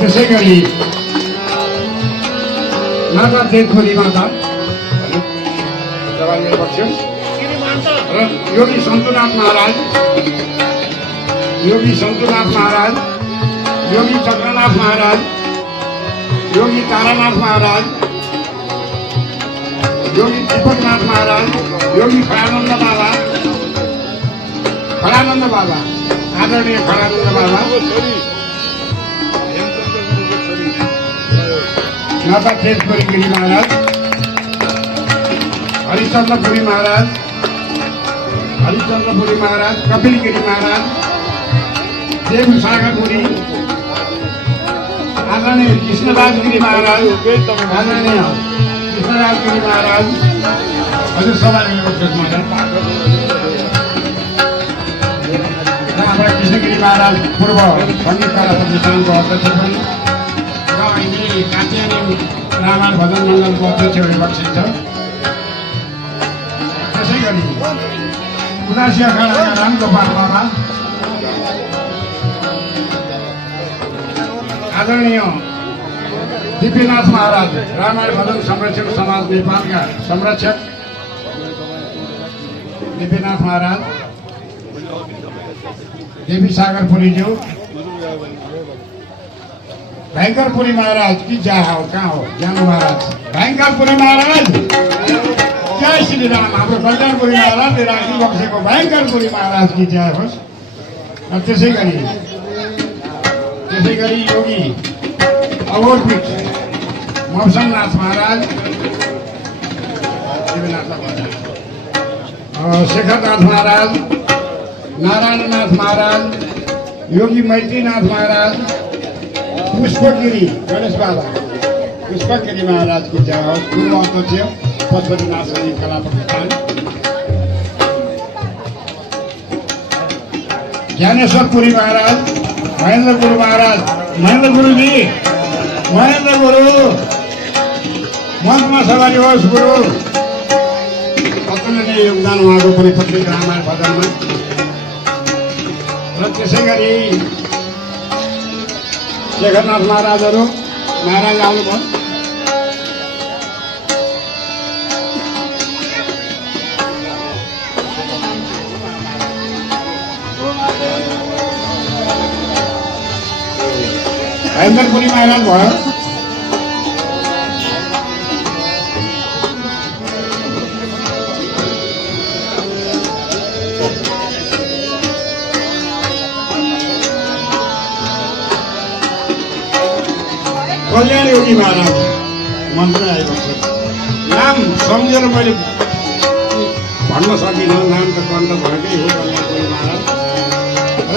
त्यसै गरी माता देवखोली माता जवानले बक्स्यो र योगी सन्तुनाथ महाराज, योगी सन्तुनाथ महाराज, योगी चक्रनाथ महाराज, योगी तारानाथ महाराज, योगी दीपकनाथ महाराज, योगी खडानन्द बाबा, खडानन्द बाबा, आदरणीय खडानन्द बाबा, माता तेजपुरी गिरी महाराज, हरिचन्द्रपुरी महाराज, हरिचन्द्रपुरी महाराज, कपिल गिरी महाराज, देव सागरपुरी, आदरणीय कृष्णराज गिरी महाराज, आदरणीय कृष्णराज गिरी महाराज, हजुर सवारी महाराज, हाम्रा कृष्णगिरी महाराज पूर्व सङ्गीतकार प्रतिष्ठानको अध्यक्ष पनि र अहिले कात्यायनी रामायण भजन मण्डलको अध्यक्ष भइबक्सिन्छ। त्यसै गरी उदासी अखाडाका रामगोपाल बाबा, आदरणीय दिव्यनाथ महाराज, रामायण भजन संरक्षण समाज नेपालका संरक्षक दिव्यनाथ महाराज, देवी सागरपुरीज्यू, भयङ्करपुरी महाराज कि जहाँ हो कहाँ हो जानु महाराज, भयङ्करपुरी महाराज, जय श्री राम। हाम्रो कल्याणपुरी महाराजले राखी बक्सेको भयङ्करपुरी महाराज कि जय होस्। र त्यसै गरी योगी अवोरपीठ मौसमनाथ महाराज, शेखरनाथ महाराज, नारायणनाथ महाराज, योगी मैत्रीनाथ महाराज, पुष्पगिरी गणेश बाबा, पुष्पगिरी महाराज की जय होस्। पूर्व अध्यक्ष पशुपतिनाथ सङ्गीत कला प्रतिष्ठान, ज्ञानेश्वरपुरी महाराज, महेन्द्र गुरु महाराज, महेन्द्र गुरुजी, महेन्द्र गुरु मञ्चमा सवारी होस्। गुरु अतुलनीय योगदान उहाँको पनि प्रत्येक रामायण भजनमा। र त्यसै गरी शेखरनाथ महाराजहरू महाराज आउनुभयो। भयङ्करपुरी महाराज भयो। कल्याण योगी महाराज मन्त्र आएको छ। नाम सम्झेर मैले भन्न सकिनँ, नाम त कण्ठ भएकै हो कल्याणपुरी महाराज। र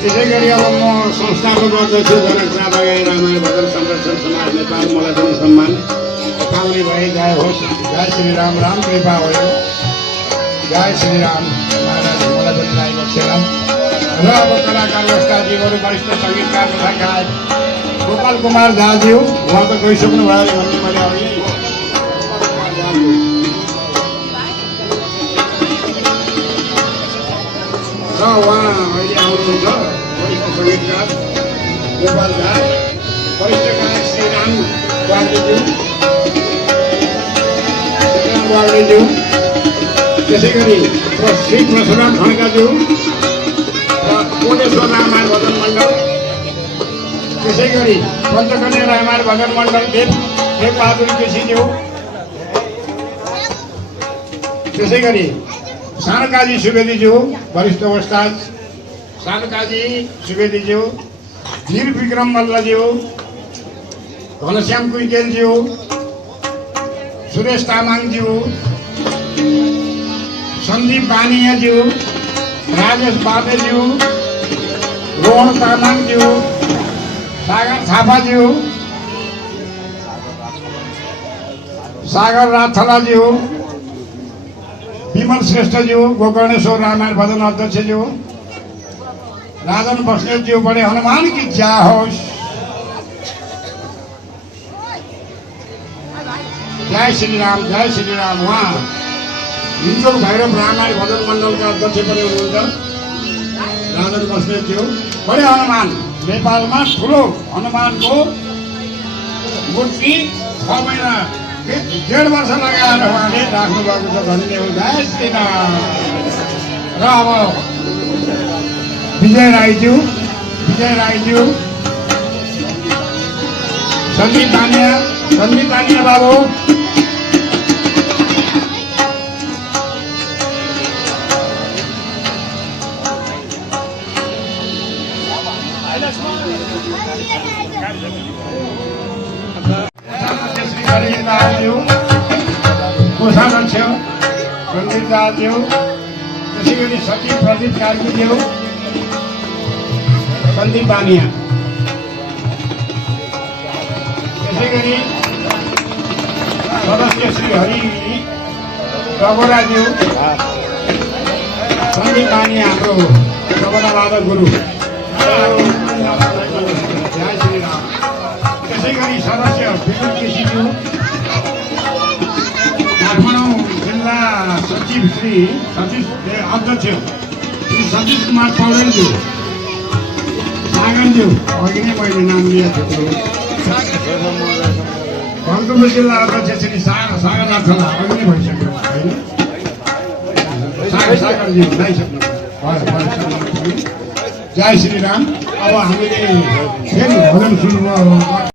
त्यसै गरी अब म संस्थाको अध्यक्ष जनक राधागाई रामायण भजन संरक्षण समाज नेपाल, मलाई पनि सम्मान पाउने भए। जय होस्। जय श्री राम, राम कृपा भयो। जय श्री राम महाराज, मलाई पनि राई बक्सेर। र अब कलाकार वस्ताजीहरू, वरिष्ठ सङ्गीतकार तथा गायक गोपाल कुमार झाज्यू, उहाँ त गइसक्नु भयो भन्ने मैले अघि। र उहाँ अहिले आउनुहुन्छ वरिष्ठ सङ्गीतकार गोपाल झा, वरिष्ठ गायक श्री राम वाग्लेज्यू, त्यसै गरी श्री परशुराम खड्काज्यू र कोटेश्वर रामायण भजन मण्डल, त्यसै गरी पञ्चकन्या रामायण भजन मण्डल देवबहादुर केसीज्यू, त्यसै गरी सानकाजी सुवेदीज्यू, वरिष्ठ वस्ताद सानकाजी सुवेदीज्यू, धीर विक्रम मल्लज्यू, घनश्याम कुइकेलज्यू, सुरेश तामाङज्यू, सन्दीप बानियाज्यू, राजेश बाबेज्यू, रोहन तामाङज्यू, सागर थापाज्यू, सागर राथलाज्यू, विमल श्रेष्ठज्यू, गोकर्णेश्वर रामायण भजन अध्यक्षज्यू, राजन बस्नेतज्यू, बडे हनुमान की जय होस्। जय श्री राम, जय श्री राम। उहाँ हिन्दोक भैरव रामायण भजन मण्डलका अध्यक्ष पनि हुनुहुन्छ राजन बस्नेतज्यू, बडे हनुमान। नेपालमा ठुलो हनुमानको मूर्ति 6 महिना 1.5 वर्ष लगाएर उहाँले राख्नुभएको छ। धन्यवाद जय श्रीराम। र अब विजय राईज्यू सन्दीप तानिया बाबु कोषाध्यक्ष रञ्जित दाज्यू, त्यसै गरी सचिव प्रदीप कार्कीज्यू, सन्दीप बानिया, त्यसै गरी सदस्य श्री हरि डगोराज्यू, सन्दीप बानिया हाम्रो सबभन्दा वादक गुरु। जय श्रीराम। त्यसै गरी सदस्य विपुल केसीज्यू, काठमाडौँ जिल्ला सचिव अध्यक्ष श्री सतीश कुमार पौडेलज्यू, सागरज्यू, अघि नै मैले नाम लिएको छु। भक्तपुर जिल्ला अध्यक्ष श्री सागरनाथ छोला, अघि नै भइसक्यो होइन, सागरज्यू लगाइसक्नु भयो। जय श्रीराम। अब हामीले फेरि भजन सुन्नुभयो।